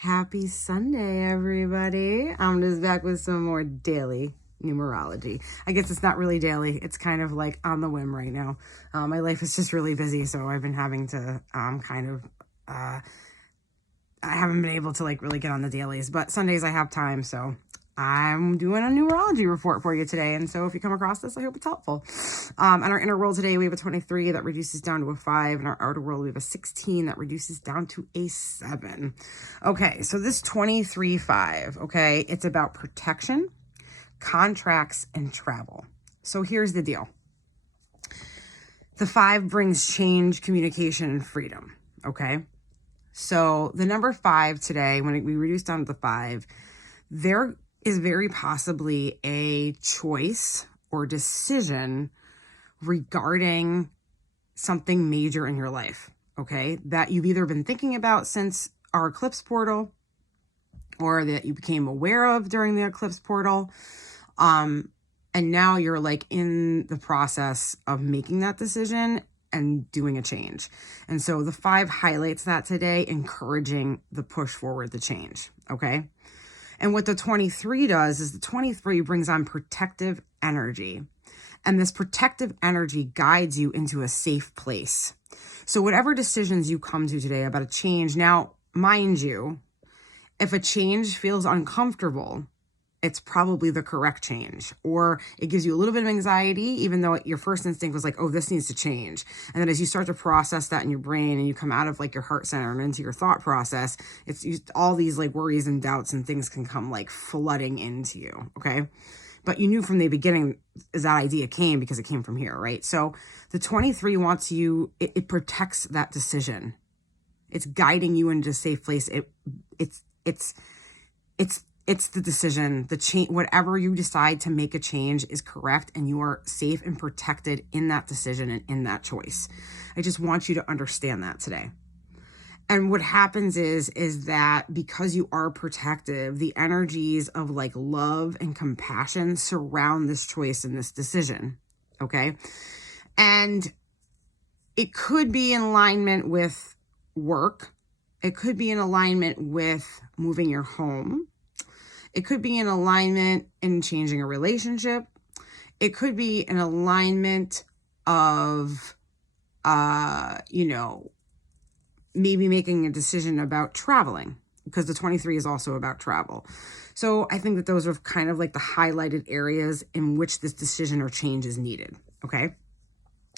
Happy Sunday, everybody. I'm just back with some more daily numerology. I guess it's not really daily. It's kind of like on the whim right now. My life is just really busy, so I've been having to I haven't been able to like really get on the dailies, but Sundays I have time, so I'm doing a numerology report for you today. And so if you come across this, I hope it's helpful. In our inner world today, we have a 23 that reduces down to a 5. In our outer world, we have a 16 that reduces down to a 7. Okay, so this 23-5, okay, it's about protection, contracts, and travel. So here's the deal. The 5 brings change, communication, and freedom, okay? So the number 5 today, when we reduce down to the 5, there is very possibly a choice or decision regarding something major in your life, okay, that you've either been thinking about since our eclipse portal or that you became aware of during the eclipse portal. And now you're like in the process of making that decision and doing a change. And so the 5 highlights that today, encouraging the push forward, the change, okay? And what the 23 does is the 23 brings on protective energy. And this protective energy guides you into a safe place. So whatever decisions you come to today about a change, now, mind you, if a change feels uncomfortable, it's probably the correct change, or it gives you a little bit of anxiety, even though your first instinct was like, oh, this needs to change. And then as you start to process that in your brain and you come out of like your heart center and into your thought process, all these like worries and doubts and things can come like flooding into you. Okay. But you knew from the beginning as that idea came because it came from here, right? So the 23 wants you, it protects that decision. It's guiding you into a safe place. It's the decision, the change, whatever you decide to make a change is correct, and you are safe and protected in that decision and in that choice. I just want you to understand that today. And what happens is that because you are protective, the energies of like love and compassion surround this choice and this decision. Okay. And it could be in alignment with work. It could be in alignment with moving your home. It could be in alignment in changing a relationship. It could be an alignment of, maybe making a decision about traveling, because the 23 is also about travel. So I think that those are kind of like the highlighted areas in which this decision or change is needed. Okay.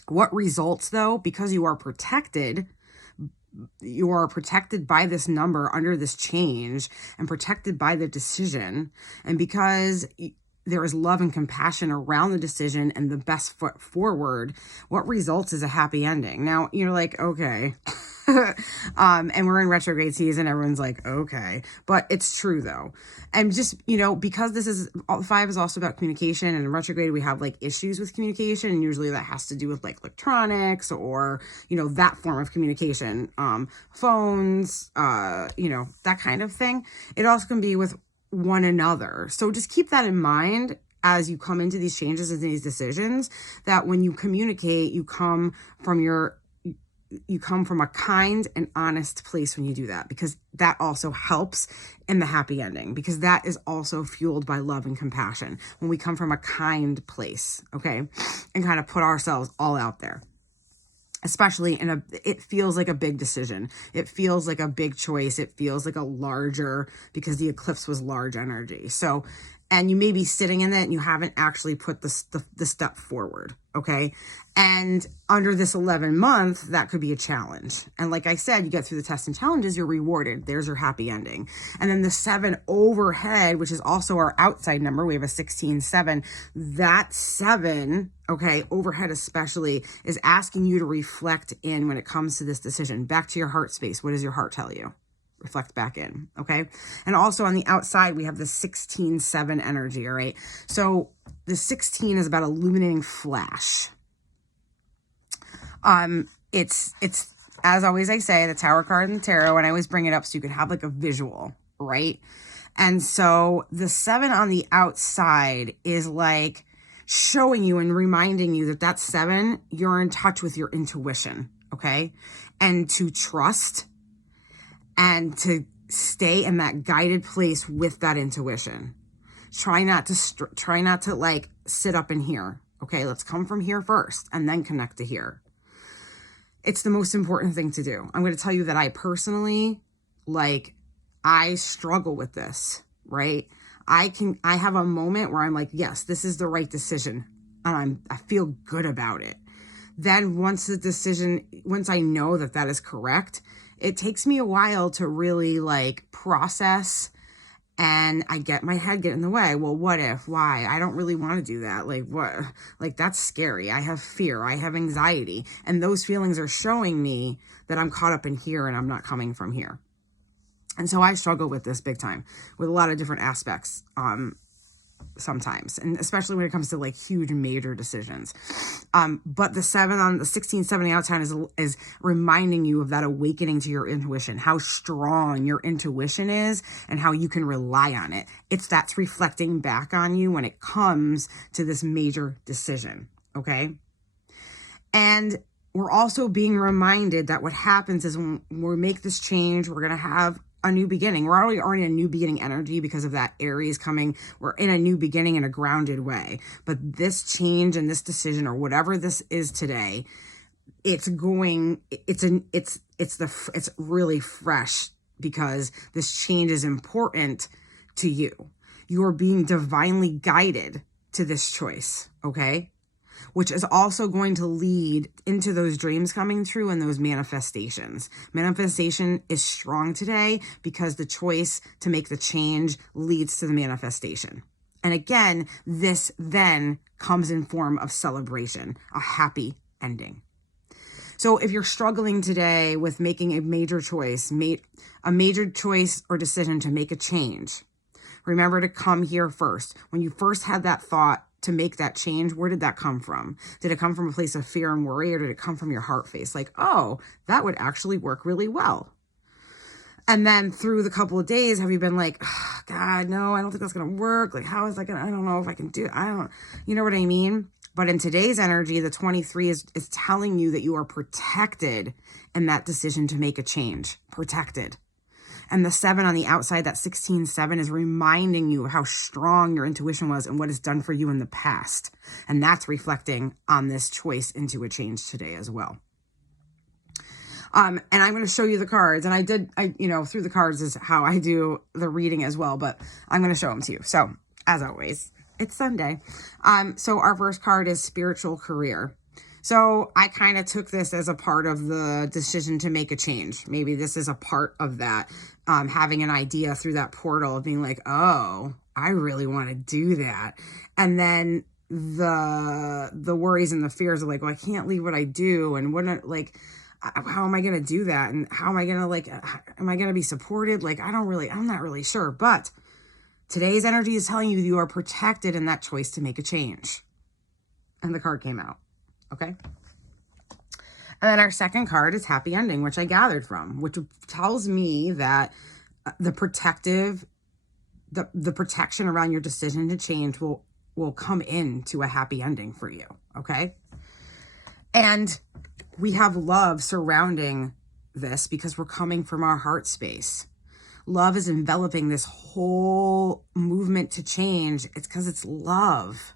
What results though, because you are protected by this number under this change and protected by the decision. And because there is love and compassion around the decision and the best foot forward, what results is a happy ending. Now you're like, okay, and we're in retrograde season. Everyone's like, okay, but it's true though. And just, because this is 5 is also about communication, and in retrograde, we have like issues with communication. And usually that has to do with like electronics or, that form of communication, phones, that kind of thing. It also can be with one another. So just keep that in mind as you come into these changes and these decisions, that when you communicate, you come from a kind and honest place when you do that, because that also helps in the happy ending, because that is also fueled by love and compassion when we come from a kind place, okay, and kind of put ourselves all out there. Especially it feels like a big decision. It feels like a big choice. It feels like a larger, because the eclipse was large energy. So, and you may be sitting in it and you haven't actually put the step forward. Okay. And under this 11 month, that could be a challenge. And like I said, you get through the tests and challenges, you're rewarded. There's your happy ending. And then the 7 overhead, which is also our outside number. We have a 16-7. That 7, okay, overhead especially, is asking you to reflect in when it comes to this decision. Back to your heart space. What does your heart tell you? Reflect back in, okay? And also on the outside, we have the 16-7 energy, all right? So the 16 is about illuminating flash. It's as always I say, the Tower card in the tarot, and I always bring it up so you could have like a visual, right? And so the 7 on the outside is like showing you and reminding you that 7, you're in touch with your intuition, okay? And to trust and to stay in that guided place with that intuition. Try not to like sit up in here. Okay, let's come from here first and then connect to here. It's the most important thing to do. I'm going to tell you that I personally, like, I struggle with this, right? I have a moment where I'm like, yes, this is the right decision. And I feel good about it. Then once I know that that is correct, it takes me a while to really like process, and my head get in the way. Well, what if, why? I don't really want to do that. Like what? Like that's scary. I have fear. I have anxiety. And those feelings are showing me that I'm caught up in here and I'm not coming from here. And so I struggle with this big time with a lot of different aspects. Sometimes, and especially when it comes to like huge major decisions. But the 16, 7 out sign is reminding you of that awakening to your intuition, how strong your intuition is and how you can rely on it. That's reflecting back on you when it comes to this major decision. Okay. And we're also being reminded that what happens is when we make this change, we're going to have a new beginning. We're already in a new beginning energy because of that Aries coming. We're in a new beginning in a grounded way. But this change and this decision, or whatever this is today, it's really fresh because this change is important to you. You are being divinely guided to this choice, okay? Which is also going to lead into those dreams coming true and those manifestations. Manifestation is strong today because the choice to make the change leads to the manifestation. And again, this then comes in form of celebration, a happy ending. So if you're struggling today with making a major choice or decision to make a change, remember to come here first. When you first had that thought to make that change, where did that come from? Did it come from a place of fear and worry, or did it come from your heart space? Like, oh, that would actually work really well. And then through the couple of days, have you been like, oh, God, no, I don't think that's going to work. Like, how is that going to, I don't know if I can do it. You know what I mean? But in today's energy, the 23 is telling you that you are protected in that decision to make a change. Protected. And the 7 on the outside, that 16-7, is reminding you of how strong your intuition was and what it's done for you in the past. And that's reflecting on this choice into a change today as well. And I'm going to show you the cards. And through the cards is how I do the reading as well. But I'm going to show them to you. So, as always, it's Sunday. So our first card is spiritual career. So I kind of took this as a part of the decision to make a change. Maybe this is a part of that, having an idea through that portal of being like, oh, I really want to do that. And then the worries and the fears of like, well, I can't leave what I do. And how am I going to do that? And how am I going to am I going to be supported? Like, I'm not really sure. But today's energy is telling you you are protected in that choice to make a change. And the card came out. Okay. And then our second card is happy ending, which I gathered from, which tells me that the protection around your decision to change will come into a happy ending for you. Okay. And we have love surrounding this because we're coming from our heart space. Love is enveloping this whole movement to change. It's because it's love.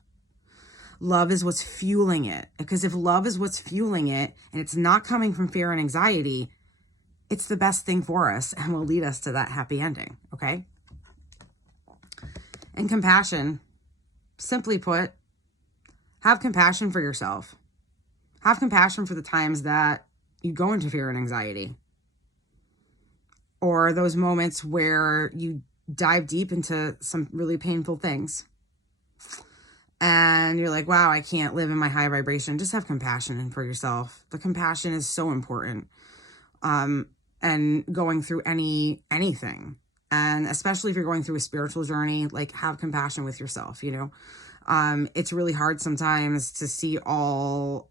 Love is what's fueling it. Because if love is what's fueling it and it's not coming from fear and anxiety, it's the best thing for us and will lead us to that happy ending. Okay. And compassion, simply put, have compassion for yourself. Have compassion for the times that you go into fear and anxiety, or those moments where you dive deep into some really painful things. And you're like, wow, I can't live in my high vibration. Just have compassion for yourself. The compassion is so important. And going through anything. And especially if you're going through a spiritual journey, like have compassion with yourself, you know. It's really hard sometimes to see it all.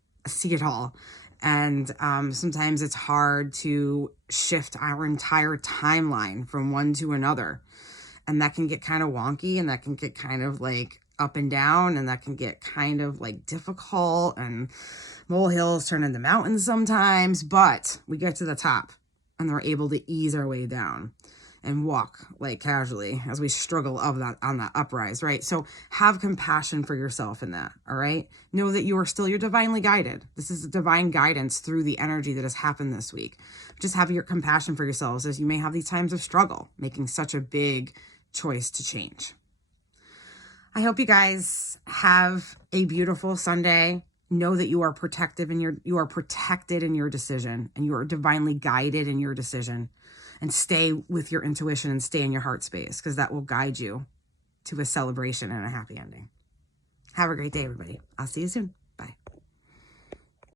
And sometimes it's hard to shift our entire timeline from one to another. And that can get kind of wonky, and that can get kind of like up and down, and that can get kind of like difficult, and molehills turn into mountains sometimes, but we get to the top and we're able to ease our way down. and walk like casually as we struggle on that uprise, right? So have compassion for yourself in that, all right? Know that you're divinely guided. This is a divine guidance through the energy that has happened this week. Just have your compassion for yourselves, as you may have these times of struggle, making such a big choice to change. I hope you guys have a beautiful Sunday. Know that you are protected in your decision, and you are divinely guided in your decision. And stay with your intuition and stay in your heart space, because that will guide you to a celebration and a happy ending. Have a great day, everybody. I'll see you soon.